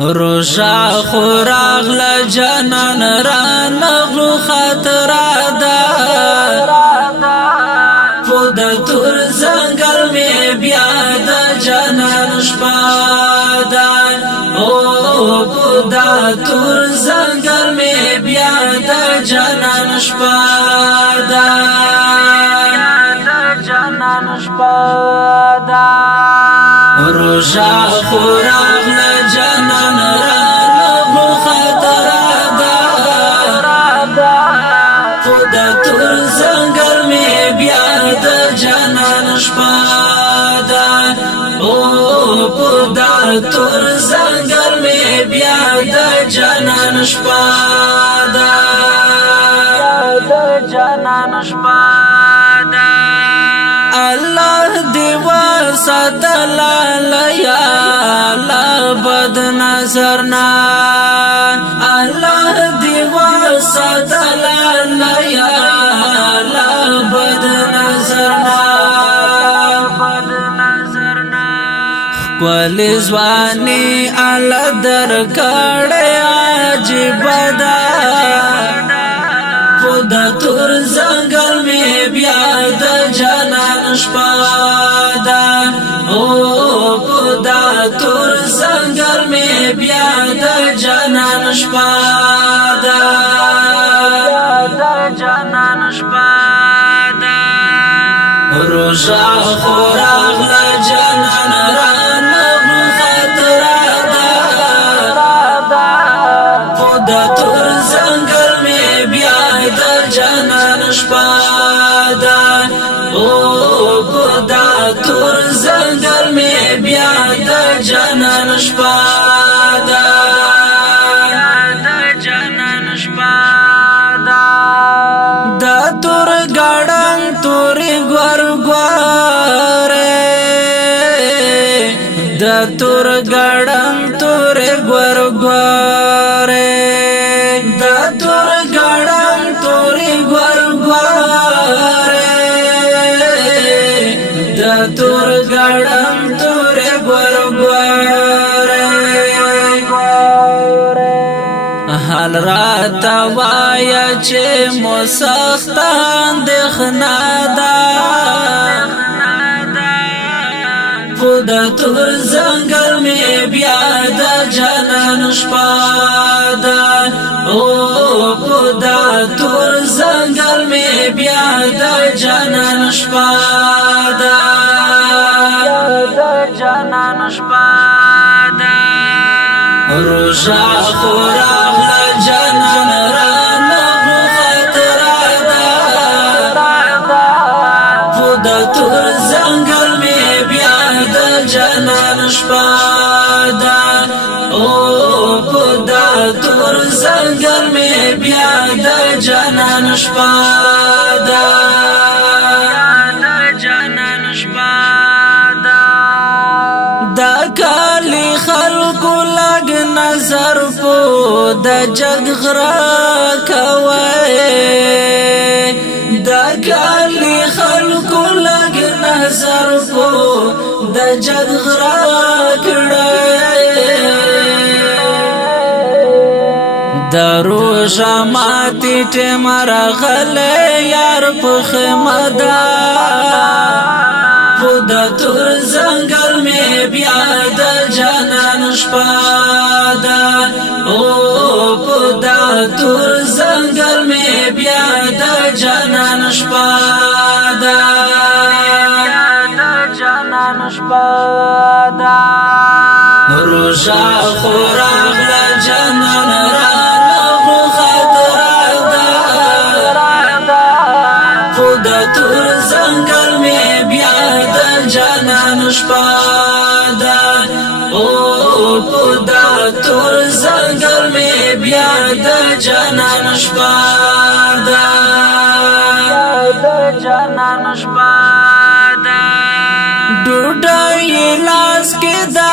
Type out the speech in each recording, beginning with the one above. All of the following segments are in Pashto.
روشا خوراغ لجنان را نغلو خطر دا پودا تور زنگل میں بیاد جنان شپادا او پودا تور زنگل میں بیاد جنان شپادا روشا خوراغ لجنان را نغلو خطر دا پودا تور زنگل میں بیاد جنان شپادا او پودا تور زنگل میں بیاد جنان شپادا اللہ دیوار ساتلا لیا لا بد نظرنا اللہ دیوار ساتلا لیا لا بد نظرنا خپل ځواني ال در کړه عجیب دا پودا تور زنگل میں بیاد جنان شپادا او پودا تور زنگل میں بیاد جنان شپادا روشا خوراغ لجنان را نغلو خطر دا پودا تور زنگل میں بیاد جنان شپادا او پودا تور زنگل میں بیاد جنان شپادا دا تور گڑنگ توری گور گوارے دا تور گڑنگ توری گور گوارے دا تور گڑنگ توری گور گوارے دا تور گڑنگ توری گور گوارے حال رات وایا چه مسختان دخنا دا پودا تور زنگل میں بیاد جنان شپادا او پودا تور زنگل میں بیاد جنان شپادا روشا خوراغ لجنان را نغلو خطر دا پودا تور زنگل میں بیاد جنان شپادا او پودا تور زنگل میں بیاد جنان شپادا دا کالی خلقو لگ نظر پو دا جگ غرا کوئے دا کالی خلقو لگ نظر پو دا جگ غرا کڑے دا روشا ماتی ٹیمر غلے یار پخ مدا پودا تور زنگل میں بیاد جنان شپادا او پودا تور زنگل میں بیاد جنان شپادا روشا خوراغ لجنان را نغلو خطر دا پودا تور زنگل میں بیاد جنان شپادا او پودا تور زنگل میں بیاد جنان شپادا ډوډۍ لاس کې دا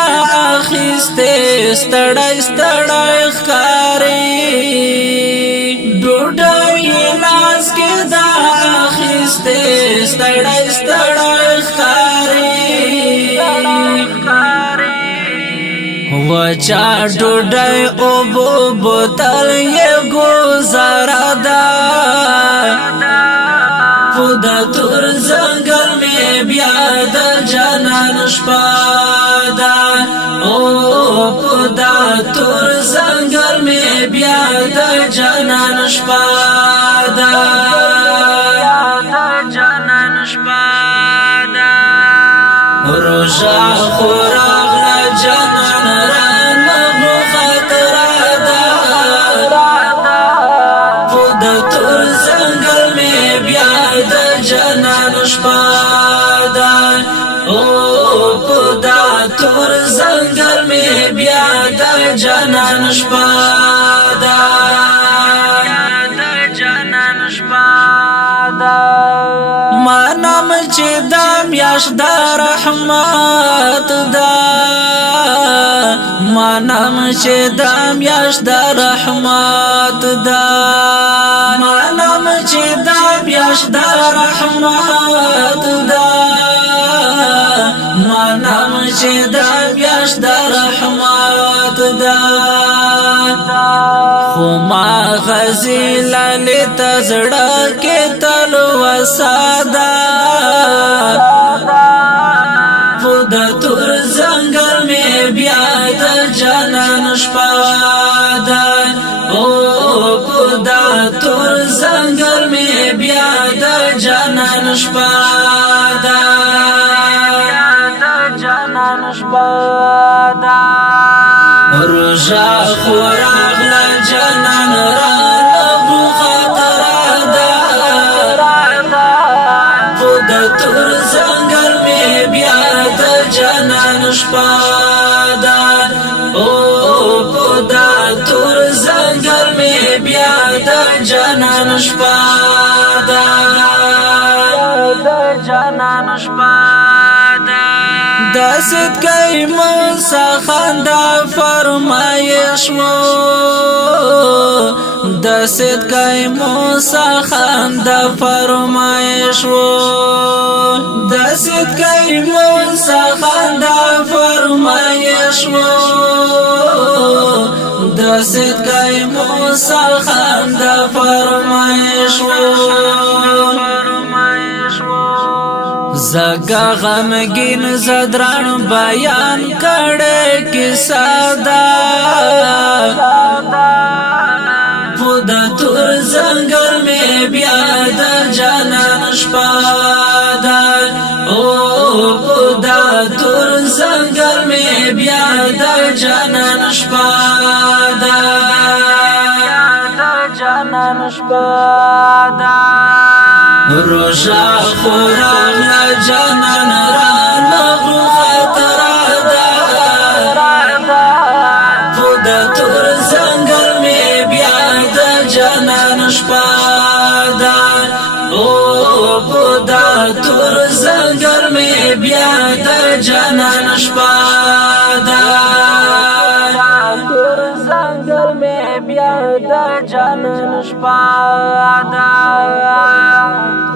اخیسته ستړی ستړی ښکاري ډوډۍ لاس کې دا اخیسته ستړی ستړی ښکاري چا ډوډۍ اوبو بوتل یې گزاره ده خدا تور زنګل می بیا د جانان شپه ده او خدا تور زنګل می بیا د جانان شپه ده روژا خوراغ لا جانان رانه خطر ده خدا تور زنګل می بیا د جانان شپه ده او خدا تور زنګل می بیا د جانان شپه ده مانم چې د میاشت د رحمت ده مانم چې د میاشت د رحمت ده مانم چې د میاشت د رحمت ده مانم چې د میاشت د رحمت ده خو ما غزل لتزړه کې تلو وساده خدا تور زنګل می بیا د جانان شپه ده او خدا تور زنګل می بیا د جانان شپه ده روژا خوراغ لا جانان رانه خطر ده خدا تور زنګل می بیا د جانان شپه ده او خدا تور زنګل می بیا د جانان شپه ده دست کئی موسیٰ خانده فرمایش و دست کئی موسیٰ خانده فرمایش و دست کئی موسیٰ خانده فرمایش و دست کئی موسیٰ خانده فرمایش و زګه غمگین زدران بیان کړه کیسه ده خدا تور زنګل می بیا د جانان شپه ده او خدا تور زنګل می بیا د جانان شپه ده روژا خوراغ لا جانان رانه خطر ده خدا تور زنګل می بیا د جانان شپه ده او خدا تور زنګل می بیا د جانان شپه ده تور زنګل می بیا د جانان شپه ده